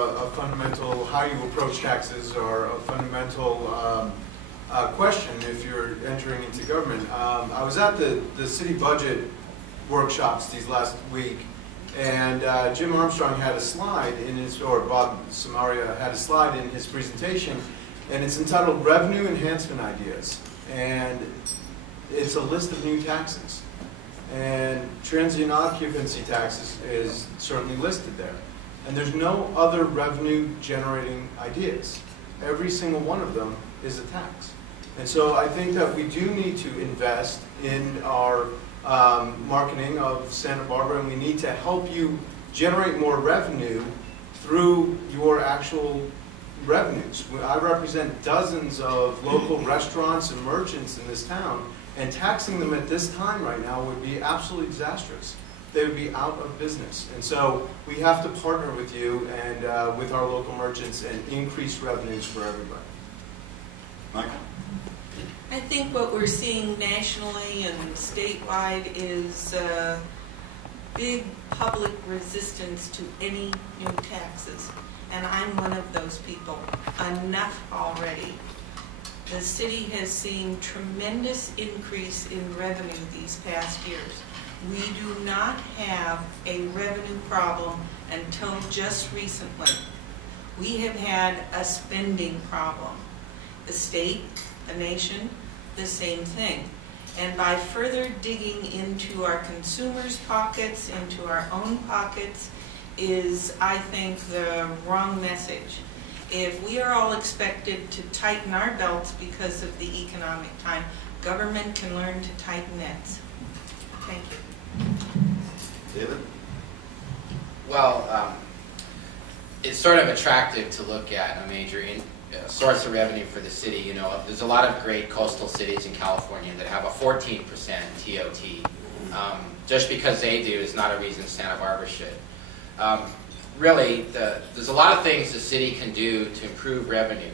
A fundamental, how you approach taxes, or a fundamental question if you're entering into government. I was at the city budget workshops these last week, and Jim Armstrong had a slide in his, or Bob Samaria had a slide in his presentation, and it's entitled Revenue Enhancement Ideas. And it's a list of new taxes. And transient occupancy taxes is certainly listed there. And there's no other revenue generating ideas. Every single one of them is a tax. And so I think that we do need to invest in our marketing of Santa Barbara, and we need to help you generate more revenue through your actual revenues. I represent dozens of local restaurants and merchants in this town, and taxing them at this time right now would be absolutely disastrous. They would be out of business. And so we have to partner with you and with our local merchants and increase revenues for everybody. Michael? I think what we're seeing nationally and statewide is big public resistance to any new taxes. And I'm one of those people. Enough already. The city has seen tremendous increase in revenue these past years. We do not have a revenue problem until just recently. We have had a spending problem. The state, the nation, the same thing. And by further digging into our consumers' pockets, into our own pockets, is, I think, the wrong message. If we are all expected to tighten our belts because of the economic time, government can learn to tighten nets. Thank you. David? Well, it's sort of attractive to look at a major source of revenue for the city. You know, there's a lot of great coastal cities in California that have a 14% TOT. Just because they do is not a reason Santa Barbara should. Really, there's a lot of things the city can do to improve revenue.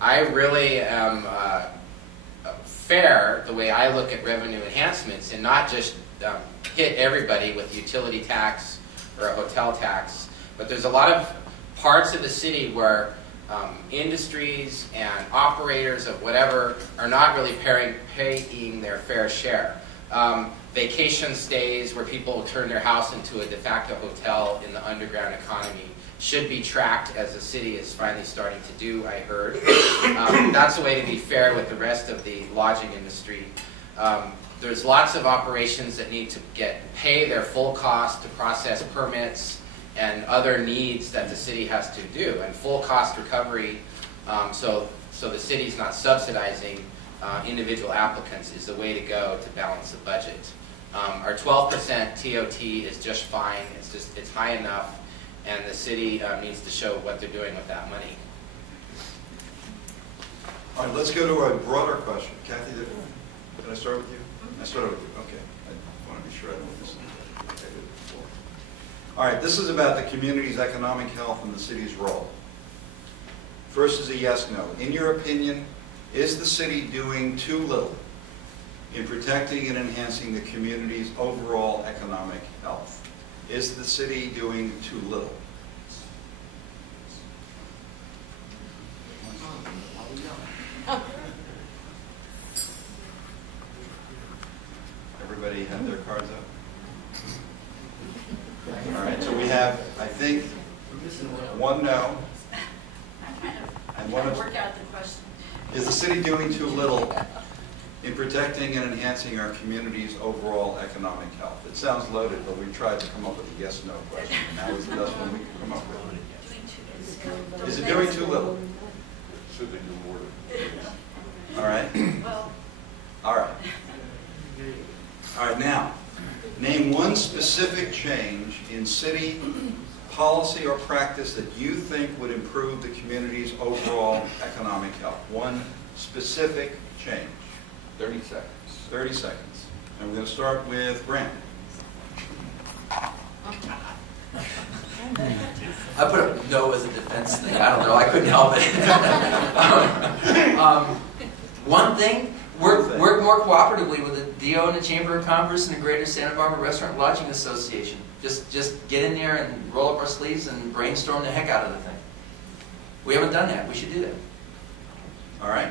I really am fair the way I look at revenue enhancements and not just hit everybody with utility tax or a hotel tax, but there's a lot of parts of the city where industries and operators of whatever are not really paying their fair share. Vacation stays where people turn their house into a de facto hotel in the underground economy should be tracked, as the city is finally starting to do, I heard. That's a way to be fair with the rest of the lodging industry. There's lots of operations that need to pay their full cost to process permits and other needs that the city has to do, and full cost recovery, so the city's not subsidizing individual applicants is the way to go to balance the budget. Our 12% TOT is just fine. It's high enough, and the city needs to show what they're doing with that money. All right, let's go to a broader question. Kathy, did I start with you? I started with you. Okay. I want to be sure I don't miss anything. Okay, good. Before. All right, this is about the community's economic health and the city's role. First is a yes/no. In your opinion, is the city doing too little in protecting and enhancing the community's overall economic health? Is the city doing too little? Everybody have their cards up? All right, so we have, I think, one no. And one work out the question. Is the city doing too little in protecting and enhancing our community's overall economic health? It sounds loaded, but we tried to come up with a yes/no question, and that was the best one we could come up with. Is it doing too little? Should they do more? All right. All right. All right, now, name one specific change in city policy or practice that you think would improve the community's overall economic health. One specific change. 30 seconds. 30 seconds. And we're going to start with Grant. I put up no as a defense thing. I don't know. I couldn't help it. One thing, work more cooperatively with DO and the Chamber of Commerce and the Greater Santa Barbara Restaurant Lodging Association. Just get in there and roll up our sleeves and brainstorm the heck out of the thing. We haven't done that. We should do that. All right.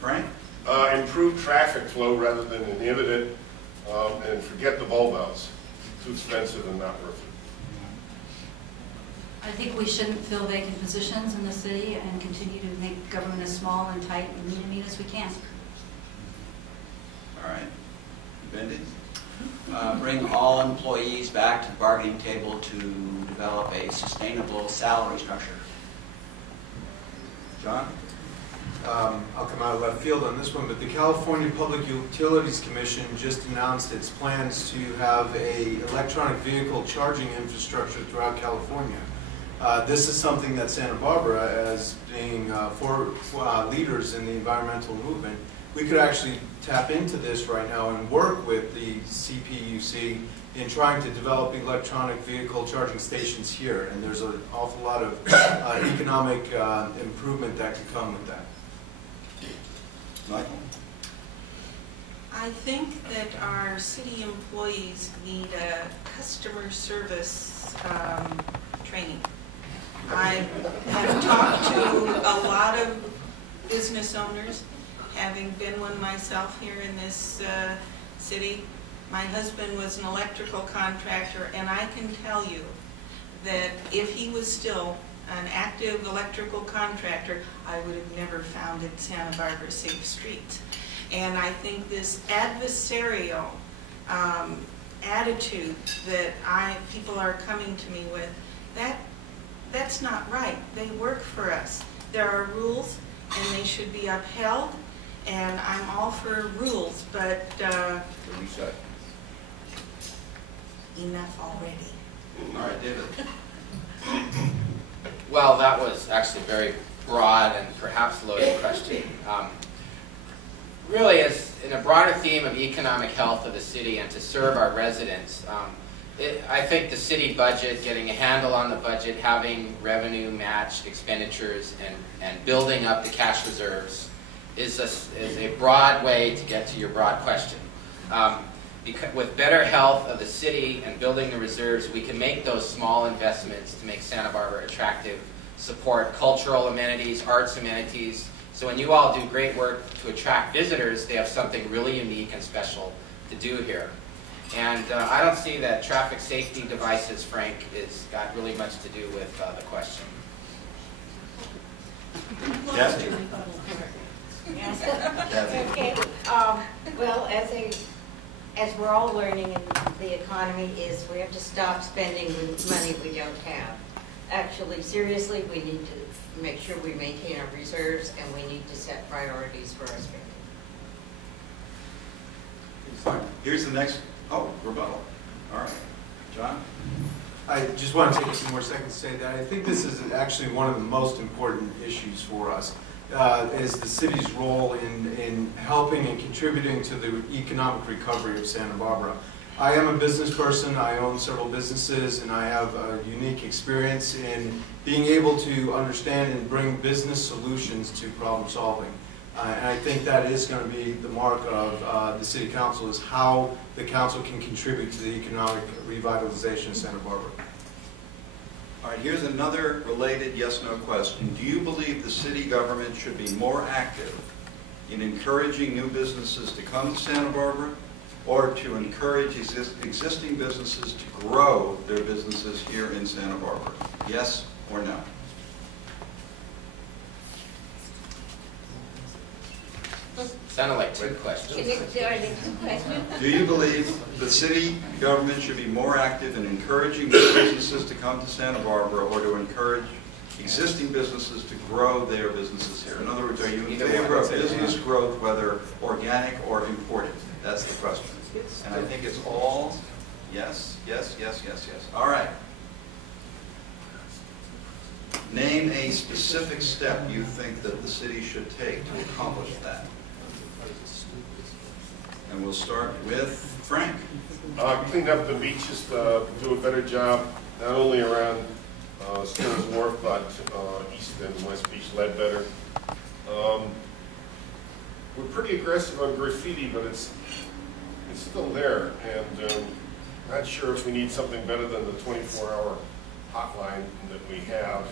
Frank? Improve traffic flow rather than inhibit it, and forget the bulb outs. Too expensive and not worth it. I think we shouldn't fill vacant positions in the city and continue to make government as small and tight and mean as we can. All right. Bendy? Bring all employees back to the bargaining table to develop a sustainable salary structure. John? I'll come out of left field on this one, but the California Public Utilities Commission just announced its plans to have a electronic vehicle charging infrastructure throughout California. This is something that Santa Barbara, as being leaders in the environmental movement, we could actually tap into this right now and work with the CPUC in trying to develop electronic vehicle charging stations here. And there's an awful lot of economic improvement that could come with that. Michael? I think that our city employees need a customer service training. I have talked to a lot of business owners, having been one myself here in this city. My husband was an electrical contractor, and I can tell you that if he was still an active electrical contractor, I would have never founded Santa Barbara Safe Streets. And I think this adversarial attitude that people are coming to me with, that's not right. They work for us. There are rules, and they should be upheld, and I'm all for rules, but enough already. All right, David. Well, that was actually a very broad and perhaps loaded question. Really, as in a broader theme of economic health of the city and to serve our residents, I think the city budget, getting a handle on the budget, having revenue matched expenditures, and building up the cash reserves is a broad way to get to your broad question. With better health of the city and building the reserves, we can make those small investments to make Santa Barbara attractive, support cultural amenities, arts amenities. So when you all do great work to attract visitors, they have something really unique and special to do here. And I don't see that traffic safety devices, Frank, is got really much to do with the question. Kathy? Okay. Well, as we're all learning in the economy, is we have to stop spending money we don't have. Actually, seriously, we need to make sure we maintain our reserves, and we need to set priorities for our spending. Fine. Here's the next. Oh, rebuttal. All right. John? I just want to take a few more seconds to say that I think this is actually one of the most important issues for us, is the city's role in helping and contributing to the economic recovery of Santa Barbara. I am a business person. I own several businesses, and I have a unique experience in being able to understand and bring business solutions to problem solving. And I think that is going to be the mark of the City Council, is how the council can contribute to the economic revitalization of Santa Barbara. All right, here's another related yes-no question. Do you believe the city government should be more active in encouraging new businesses to come to Santa Barbara, or to encourage existing businesses to grow their businesses here in Santa Barbara? Yes or no? Sounded like two questions. Do you believe the city government should be more active in encouraging new businesses to come to Santa Barbara, or to encourage existing businesses to grow their businesses here? In other words, are you in favor of business growth, whether organic or imported? That's the question. And I think it's all yes, yes, yes, yes, yes. All right. Name a specific step you think that the city should take to accomplish that. And we'll start with Frank. Clean up the beaches, do a better job, not only around Stone's Wharf, but East and West Beach, Ledbetter. We're pretty aggressive on graffiti, but it's it's still there, and not sure if we need something better than the 24-hour hotline that we have.